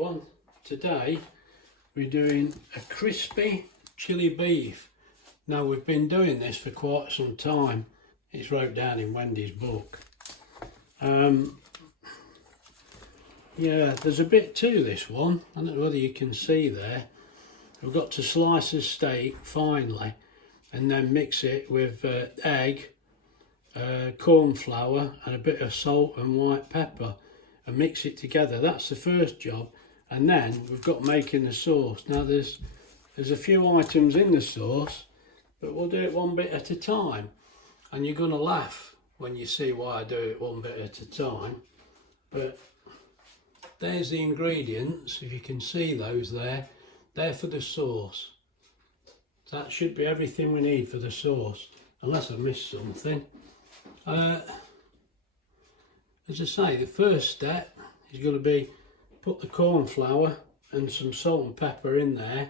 everyone. Today we're doing a crispy chili beef. Now we've been doing this for quite some time. It's wrote down in Wendy's book. Yeah, there's a bit to this one. I don't know whether you can see there. We've got to slice the steak finely and then mix it with egg, corn flour and a bit of salt and white pepper and mix it together. That's the first job. And then we've got making the sauce. Now there's a few items in the sauce, but we'll do it one bit at a time. And you're going to laugh when you see why I do it one bit at a time. But there's the ingredients, if you can see those there. They're for the sauce. That should be everything we need for the sauce, unless I missed something. As I say, the first step is going to be put the corn flour and some salt and pepper in there.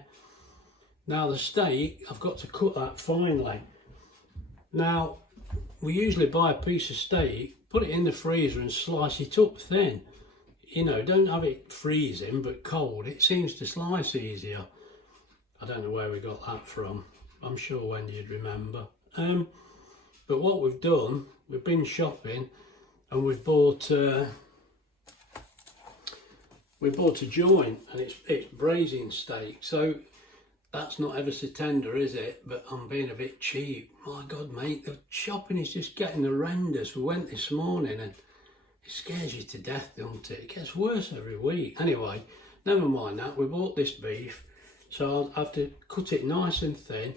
Now the steak, I've got to cut that finely. Now we usually buy a piece of steak, put it in the freezer and slice it up thin. You know, don't have it freezing but cold. It seems to slice easier. I don't know where we got that from. I'm sure Wendy would remember. But what we've done, we've been shopping and we've bought a joint, and it's braising steak. So that's not ever so tender, is it? But I'm being a bit cheap. My God, mate, the shopping is just getting horrendous. We went this morning and it scares you to death, don't it? It gets worse every week. Anyway, never mind that. We bought this beef, so I'll have to cut it nice and thin,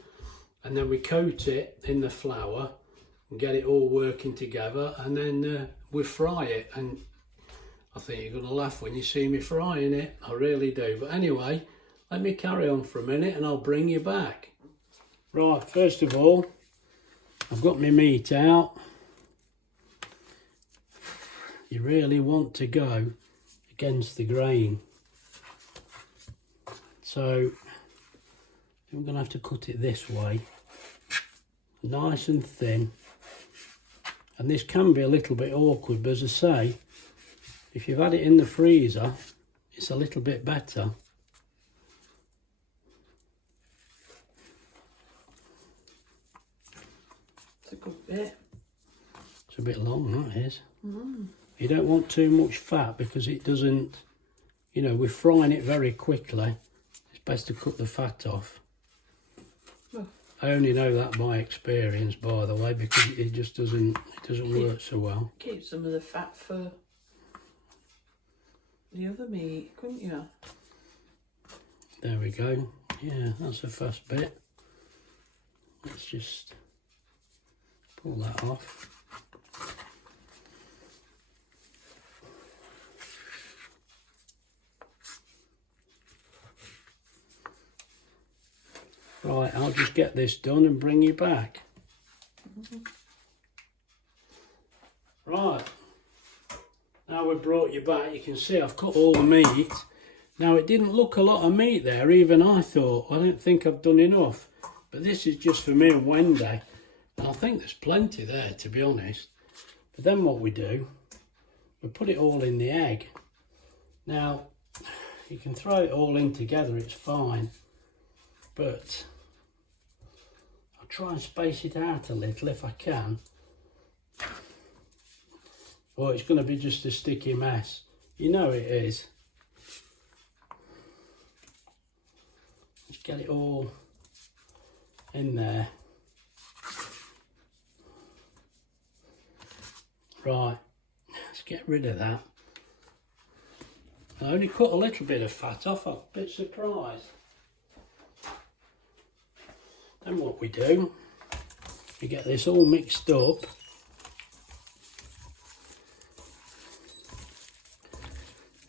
and then we coat it in the flour and get it all working together, and then we fry it. And I think you're going to laugh when you see me frying it. I really do. But anyway, let me carry on for a minute and I'll bring you back. Right, first of all, I've got my meat out. You really want to go against the grain. So I'm going to have to cut it this way, nice and thin. And this can be a little bit awkward, but as I say, if you've had it in the freezer, it's a little bit better. It's a good bit. It's a bit long, that is. You don't want too much fat because it doesn't, you know, we're frying it very quickly. It's best to cut the fat off. Oh. I only know that by experience, by the way, because it just doesn't work so well. Keep some of the fat for the other meat, couldn't you? There we go. Yeah, that's the first bit. Let's just pull that off. Right, I'll just get this done and bring you back. Right, now we've brought you back. You can see I've cut all the meat. Now it didn't look a lot of meat there, even I thought. I don't think I've done enough. But this is just for me and Wendy. And I think there's plenty there, to be honest. But then what we do, we put it all in the egg. Now, you can throw it all in together, it's fine. But I'll try and space it out a little if I can. Or it's going to be just a sticky mess. You know it is. Just get it all in there. Right, let's get rid of that. I only cut a little bit of fat off. I'm a bit surprised. Then what we do, we get this all mixed up.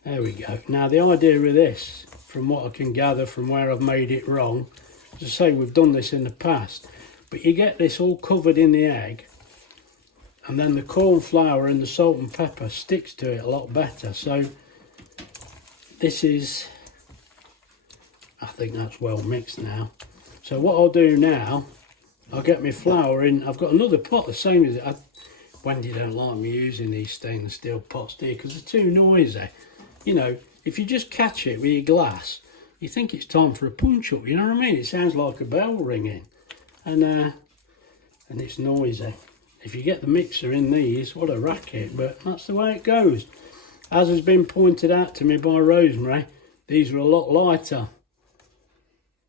There we go. Now the idea of this, from what I can gather from where I've made it wrong, as I say, we've done this in the past, but you get this all covered in the egg, and then the corn flour and the salt and pepper sticks to it a lot better. So this is, I think that's well mixed now. So what I'll do now, I'll get my flour in. I've got another pot the same as it. Wendy don't like me using these stainless steel pots, do you? Because they're too noisy. You know, if you just catch it with your glass, you think it's time for a punch-up, you know what I mean? It sounds like a bell ringing, and it's noisy. If you get the mixer in these, what a racket, but that's the way it goes. As has been pointed out to me by Rosemary, these are a lot lighter,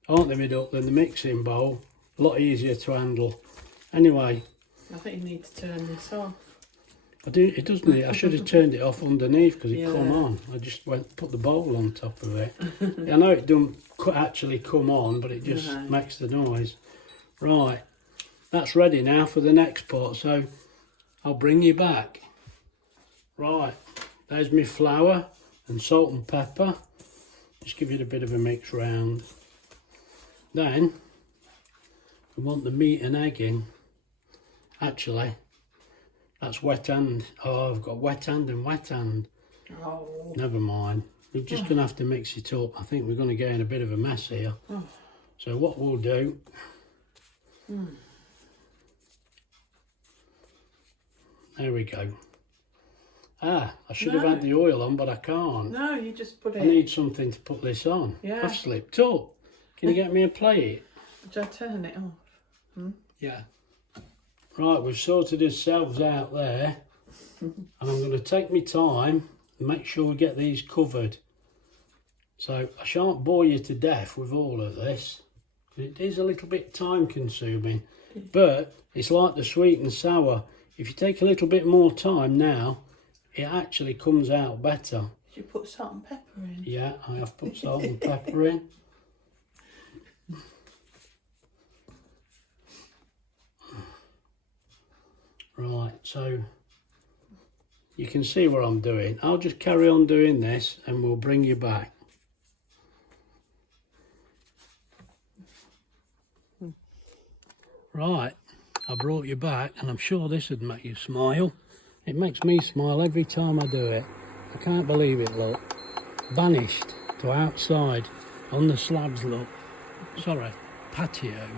aren't they, my duck, than the mixing bowl? A lot easier to handle. Anyway, I think you need to turn this off. it does need. I should have turned it off underneath because it Yeah. come on. I just put the bowl on top of it. I know it don't actually come on, but it just No. makes the noise. Right, that's ready now for the next part, so I'll bring you back. Right, there's my flour and salt and pepper. Just give it a bit of a mix round. Then I want the meat and egg in. Actually, that's wet hand. Oh, I've got wet hand and wet hand. Oh. Never mind. We're just going to have to mix it up. I think we're going to get in a bit of a mess here. Oh. So what we'll do... There we go. I should have had the oil on, but I can't. No, you just put it. I need something to put this on. Yeah. I've slipped up. Can you get me a plate? Did I turn it off? Yeah. Right, we've sorted ourselves out there. And I'm going to take my time and make sure we get these covered. So I shan't bore you to death with all of this. It is a little bit time consuming. But it's like the sweet and sour. If you take a little bit more time now, it actually comes out better. Did you put salt and pepper in? Yeah, I have put salt and pepper in. Right, so you can see what I'm doing. I'll just carry on doing this and we'll bring you back. Right, I brought you back and I'm sure this would make you smile. It makes me smile every time I do it. I can't believe it, look. Banished to outside on the slabs, look. Sorry, patio.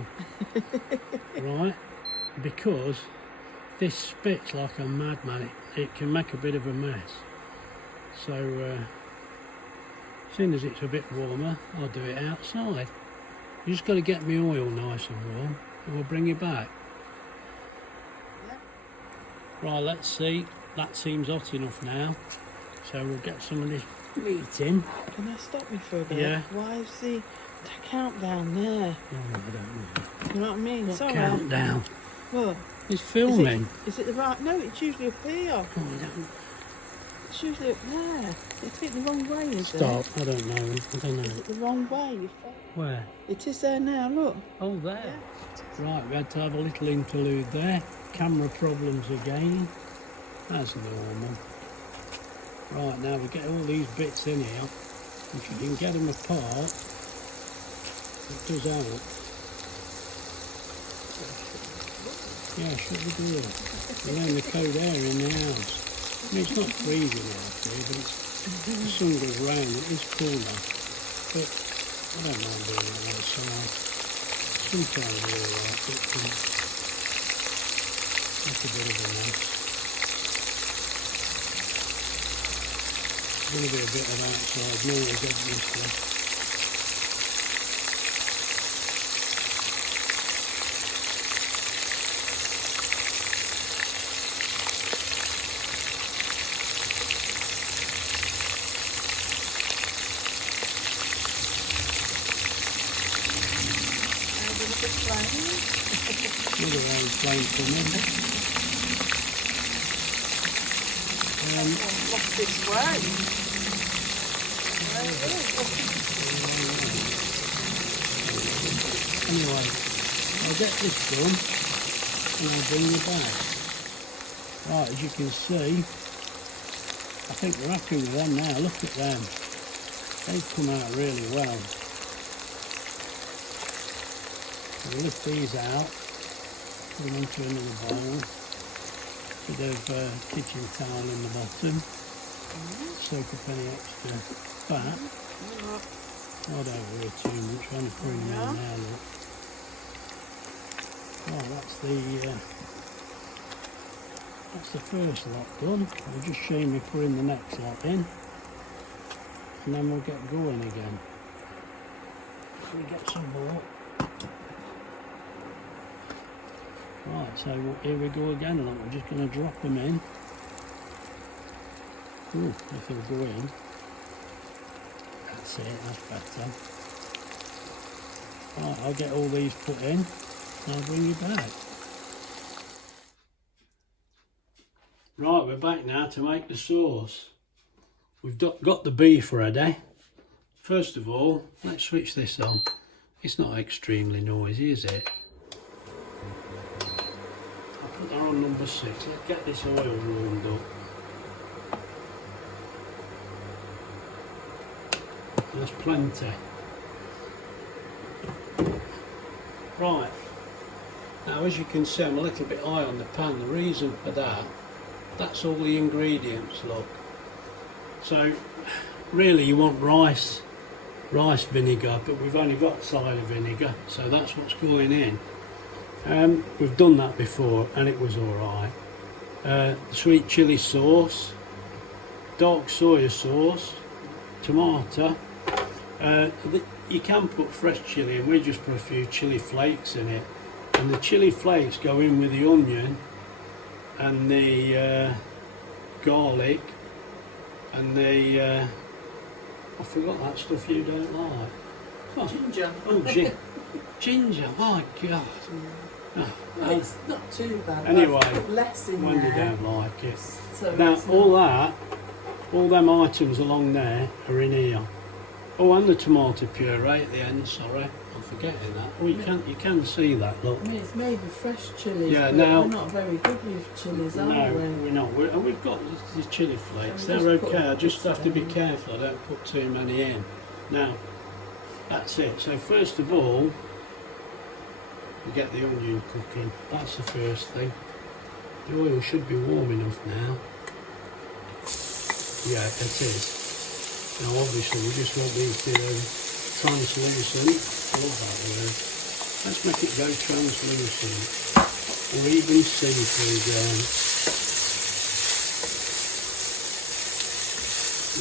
Right, because this spits like a madman. It can make a bit of a mess. So, as soon as it's a bit warmer, I'll do it outside. You just got to get my oil nice and warm, and we'll bring you back. Right, let's see. That seems hot enough now. So we'll get some of this meat in. Can I stop you for a bit? Yeah. Why is the countdown there? Oh, I don't know. You know what I mean? What Sorry. countdown? What? It's filming. Is it the right? No, it's usually up here. Oh, I don't... It's usually up there. It's hit the wrong way, is it? Stop. I don't know. I don't know. Is it the wrong way? Where? It is there now, look. Oh, there. Right, we had to have a little interlude there. Camera problems again. That's normal. Right, now we get all these bits in here. If you can get them apart, it does help. Yeah, shut the door. And then the cold air in the house. I mean, it's not freezing out here, but the sun goes round. It is cooler. But I don't mind being on the outside. Sometimes I really like it. That's a bit of a mess. There's going to be a bit of outside noise, obviously. Another one playing for me. Lost its way. Anyway, I'll get this done and I'll bring you back. Right, as you can see, I think we're happy with them now. Look at them. They've come out really well. We'll lift these out, put them into another bowl, bit of kitchen towel in the bottom, soak up any extra fat. I don't worry too much, I'm only putting them in now, look. Oh, that's the first lot done. I'll just show me putting the next lot in. and then we'll get going again. So we get some more. Right, so here we go again. Look, we're just going to drop them in. Ooh, if they'll go in. That's it, that's better. Right, I'll get all these put in and I'll bring you back. Right, we're back now to make the sauce. We've got the beef ready. First of all, let's switch this on. It's not extremely noisy, is it? I'll put that on number 6. Let's get this oil warmed up. There's plenty. Right, now as you can see I'm a little bit high on the pan. The reason for that, that's all the ingredients, look. So really you want rice vinegar, but we've only got cider vinegar, so that's what's going in. We've done that before and it was alright. Sweet chilli sauce, dark soya sauce, tomato. You can put fresh chilli, and we just put a few chilli flakes in it, and the chilli flakes go in with the onion and the garlic and the I forgot that stuff you don't like. Oh, Ginger. Oh, ginger. My God. Oh, It's not too bad. anyway, Less in Wendy there. don't like it. So Now it's all not- that, all them items along there are in here. Oh, and the tomato puree at the end. Sorry, I'm forgetting that. Oh, you can see that. Look. I mean, it's made with fresh chilies. Yeah, but now- we're not very good with chilies, are No, we? we're not. We've got the chilli flakes. So we They're just put okay. I just this have to be down. careful. I don't put too many in. Now, that's it. So first of all, we get the onion cooking. That's the first thing. The oil should be warm enough now. Yeah, it is. Now, obviously, we just want these to go translucent. I love that word. Let's make it go translucent, or even see-through down.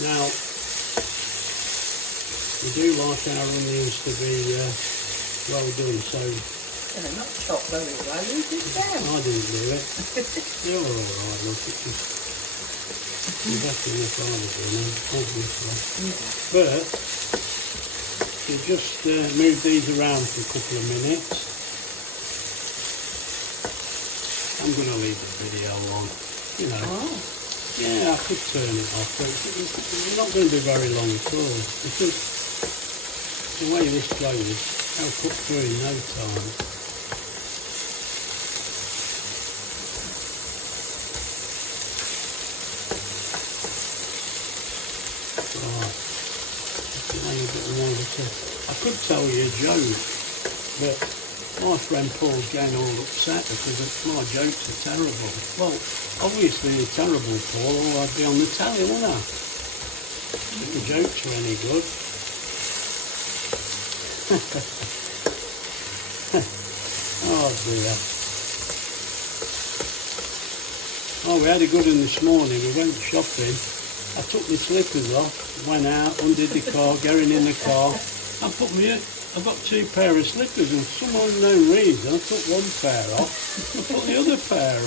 Now, we do like our onions to be well done, so And they're not chopped very well. Who did them? I didn't do it. You're alright, look, it's just you're better than if I was doing them, obviously. But you just move these around for a couple of minutes. I'm going to leave the video on, you know. Oh. Yeah, I could turn it off, but it's not going to be very long at all, because the way this goes, I'll cook through in no time. Right. Now you've got one of the, I could tell you a joke, but my friend Paul's getting all upset because my jokes are terrible. Well, obviously they're terrible, Paul, or I'd be on the telly, wouldn't I? If the jokes are any good. Oh dear. Oh, we had a good one this morning. We went shopping. I took my slippers off, went out, undid the car, getting in the car. I've got 2 pair of slippers, and for some unknown reason I took one pair off. I put the other pair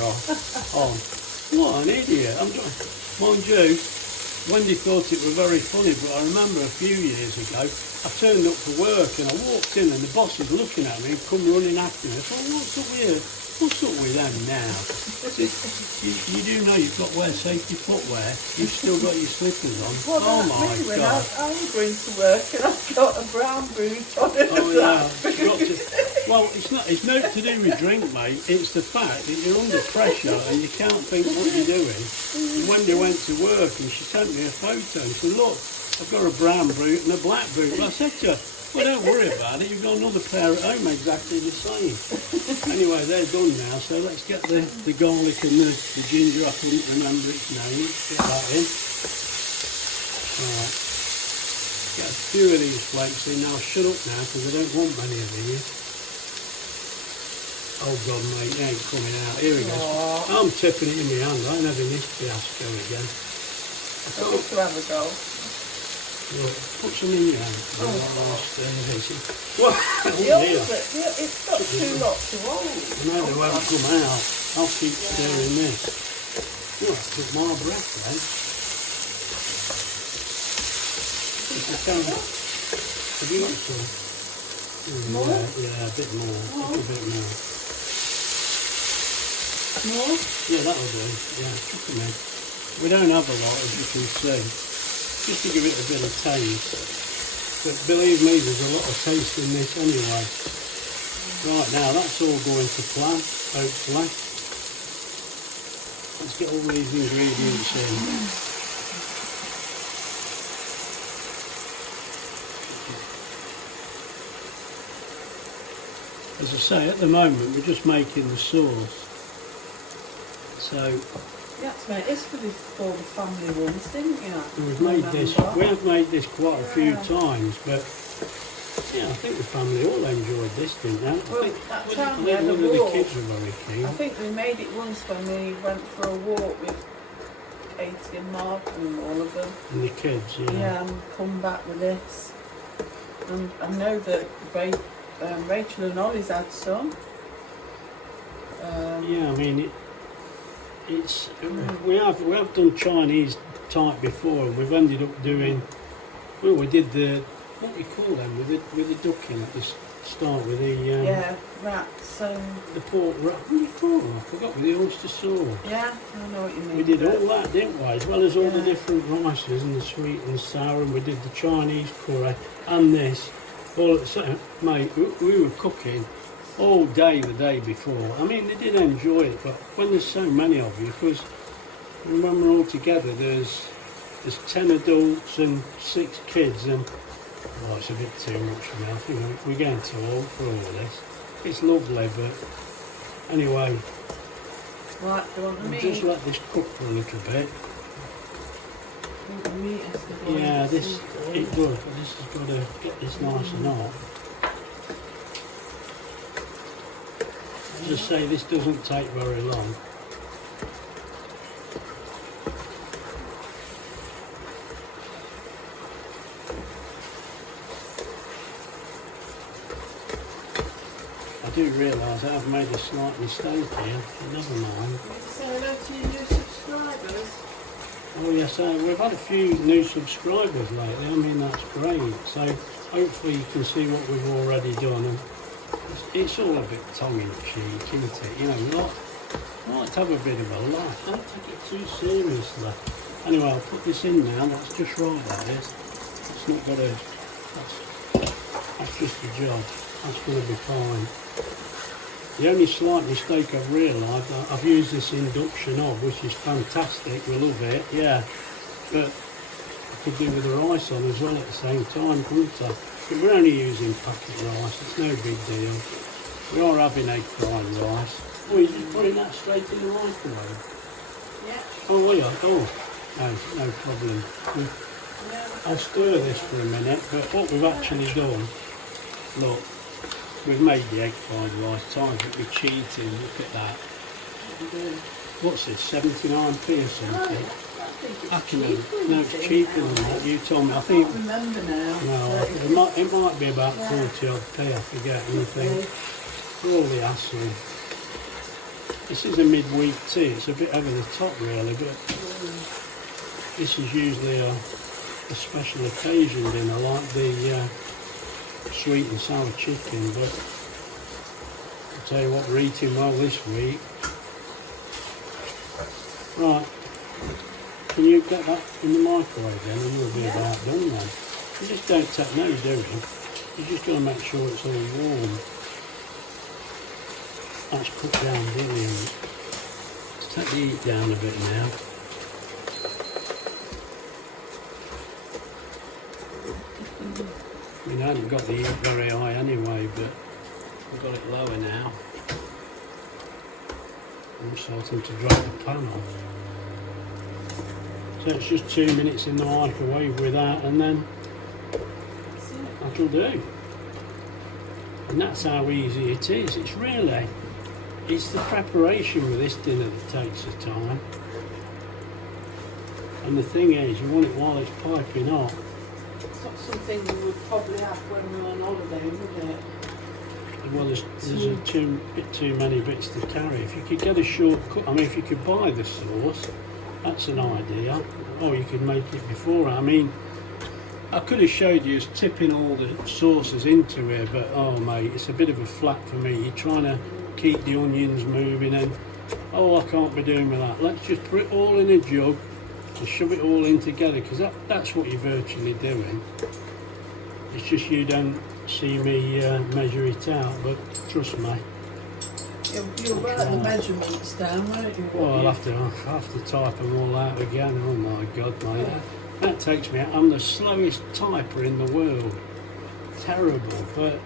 on. What an idiot! Mind you, Wendy thought it was very funny, but I remember a few years ago I turned up for work and I walked in and the boss was looking at me and come running after me. I thought, what's up with you? What's up with them now? You do know you've got to wear safety footwear. You've still got your slippers on. Well, oh my me when God. I'm going to work and I've got a brown boot on and Oh a yeah. black boot. Well, it's not to do with drink, mate. It's the fact that you're under pressure and you can't think what you're doing. And Wendy went to work and she sent me a photo and said, look, I've got a brown boot and a black boot. Well, I said to her, well, don't worry about it. You've got another pair at home exactly the same. Anyway, they're done now, so let's get the garlic and the ginger. I couldn't remember its name. Get that in. Alright. Get a few of these flakes in. Now shut up now because I don't want many of these. Oh God, mate, it ain't coming out. Here we go. Aww. I'm tipping it in my hand. I'm having this fiasco again. I want to have a go. Look, put some in there. Oh. What? It's got two lots of oils. No, they won't come out. I'll keep stirring this. Oh, I took my breath then. Have you got some? More? Yeah, a bit more. Just a bit more. More? Yeah, that'll do. Yeah, chuck them in. We don't have a lot, as you can see. Just to give it a bit of taste. But believe me, there's a lot of taste in this anyway. Right, now that's all going to plan, hopefully. Let's get all these ingredients in. As I say, at the moment we're just making the sauce. So You had to make this for the family ones, didn't you? we've made this. We have made this quite a few times, but yeah, I think the family all enjoyed this, didn't they? Well, I think that one time we had of a the walk. kids were very keen. I think we made it once when we went for a walk with Katie and Mark and all of them. And the kids, yeah. Yeah, and we come back with this. And I know that Rachel and Ollie's had some. Yeah, I mean it's we have done Chinese type before, and we've ended up doing. Well, we did the what do you call them with the ducking at the start with the Yeah, rats and the pork wrap. What do you call them? I forgot, with the oyster sauce. yeah, I know what you mean. We did all that, didn't we? As well as all the Yeah. different rices and the sweet and the sour, and we did the Chinese curry and this. All at the same, mate, we were cooking all day the day before. I mean, they did enjoy it, but when there's so many of you, because when we're all together, there's 10 adults and 6 kids, and oh, it's a bit too much for me. I think we're getting too old for all this. It's lovely, but anyway, Right, do you want the we'll meat? just let this cook for a little bit. I think the meat has to go Yeah, in this seafood. it does. This has got to get this nice and hot. As I say, this doesn't take very long. I do realise I've made a slight mistake here, but never mind. Say hello to your new subscribers. Oh yes, we've had a few new subscribers lately. I mean, that's great. So hopefully you can see what we've already done. And it's all a bit tongue-in-cheek, isn't it? You know, we like to have a bit of a laugh. Don't take it too seriously. Anyway, I'll put this in now. That's just right, that is. It's not got a... That's just the job. That's going to be fine. The only slight mistake I've realised, I've used this induction hob, which is fantastic, we love it, yeah. But I could do with the rice on as well at the same time, couldn't I? But we're only using packet rice, it's no big deal. We are having egg fried rice. Oh, you're just putting that straight in the microwave? Yeah. Oh, we are? Oh, no problem. Yeah. I'll stir this for a minute, but what we've actually done, look, we've made the egg fried rice times, but we're cheating, look at that. What's this, 79p or something? I can no, it's cheaper than that, you told me. I I think, can't remember now. no, it might be about 40 odd p, I forget anything. For all the hassle. This is a midweek tea, it's a bit over the top really, but this is usually a special occasion dinner, like the sweet and sour chicken, but I'll tell you what, we're eating well this week. Right, can you get that in the microwave then, and you'll be about done then. You just don't take no doing, you just got to make sure it's all warm. That's cooked down brilliant. Let's take the heat down a bit now. I mean, I haven't got the heat very high anyway, but I've got it lower now. I'm starting to drop the pan off. So it's just 2 minutes in the microwave with that, and then that'll do. And that's how easy it is. It's the preparation with this dinner that takes the time. And the thing is, you want it while it's piping hot. It's not something we would probably have when we were on holiday, would it? Well, there's a bit too many bits to carry. If you could get a shortcut, I mean, if you could buy the sauce, that's an idea. Or you could make it before. I mean, I could have showed you tipping all the sauces into here, but oh mate, it's a bit of a flat for me. You're trying to keep the onions moving and oh, I can't be doing with that. Let's just put it all in a jug and shove it all in together, because that's what you're virtually doing. It's just you don't see me measure it out, but trust me. You'll write the measurements down, won't you? Well, I'll have to type them all out again. Oh my God, mate. That takes me out. I'm the slowest typer in the world. Terrible, but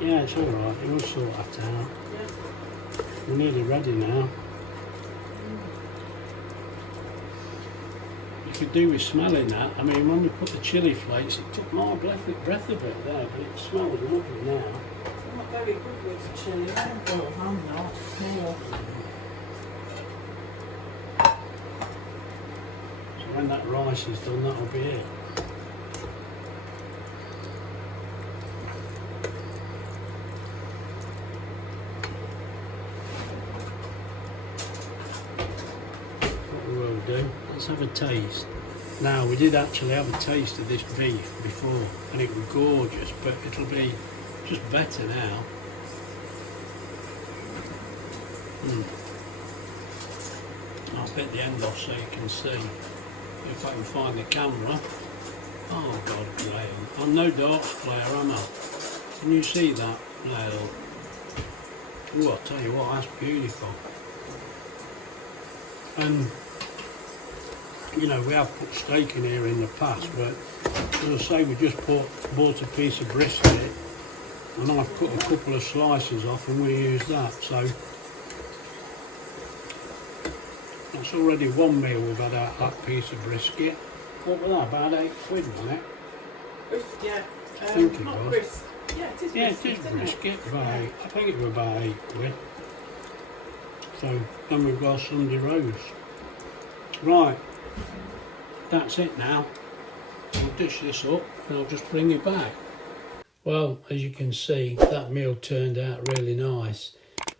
yeah, it's all right. We'll sort that out. Yeah. We're nearly ready now. You could do with smelling that. I mean, when we put the chilli flakes, it took my breath a bit there, but it smells lovely now. I'm not very good with chilli. I'm not. No. When that rice is done, that'll be it. What we will do, let's have a taste. Now, we did actually have a taste of this beef before, and it was gorgeous, but it'll be just better now. I'll bit the end off so you can see. If I can find the camera. Oh God, Graham. I'm no darts player, am I? Can you see that? No. Oh, I'll tell you what, that's beautiful. And, you know, we have put steak in here in the past, but as I say, we just bought a piece of brisket and I've cut a couple of slices off and we use that. So that's already one meal we've had out of that piece of brisket. What was that, about £8, wasn't it? Yeah, I think it not was. brisket. Yeah, it is brisket. I think it was about £8. So then we've got Sunday roast. Right, that's it now. We'll dish this up and I'll just bring it back. Well, as you can see, that meal turned out really nice.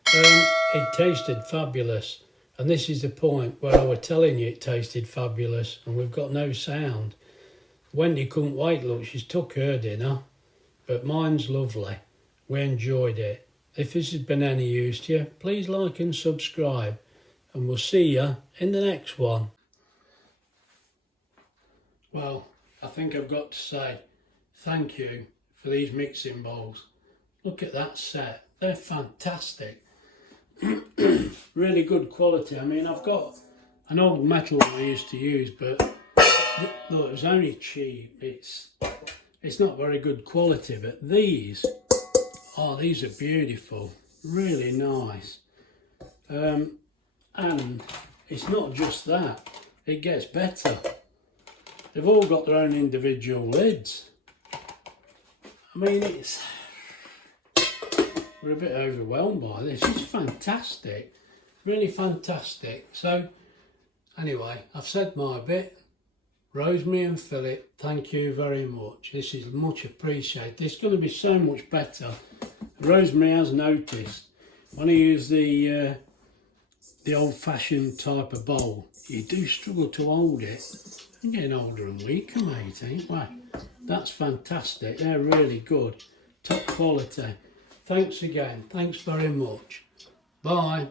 It tasted fabulous. And this is the point where I was telling you it tasted fabulous and we've got no sound. Wendy couldn't wait, look, she's took her dinner, but mine's lovely. We enjoyed it. If this has been any use to you, please like and subscribe and we'll see you in the next one. Well, I think I've got to say thank you for these mixing bowls. Look at that set, they're fantastic. Really good quality. I mean, I've got an old metal one I used to use, but look, it was only cheap. It's not very good quality, but these are beautiful, really nice. And it's not just that, it gets better. They've all got their own individual lids. I mean, we're a bit overwhelmed by this. It's fantastic, really fantastic. So anyway, I've said my bit. Rosemary and Philip, thank you very much. This is much appreciated. It's going to be so much better. Rosemary has noticed when I use the old-fashioned type of bowl, you do struggle to hold it. I'm getting older and weaker, mate, ain't we? That's fantastic. They're really good, top quality. Thanks again. Thanks very much. Bye.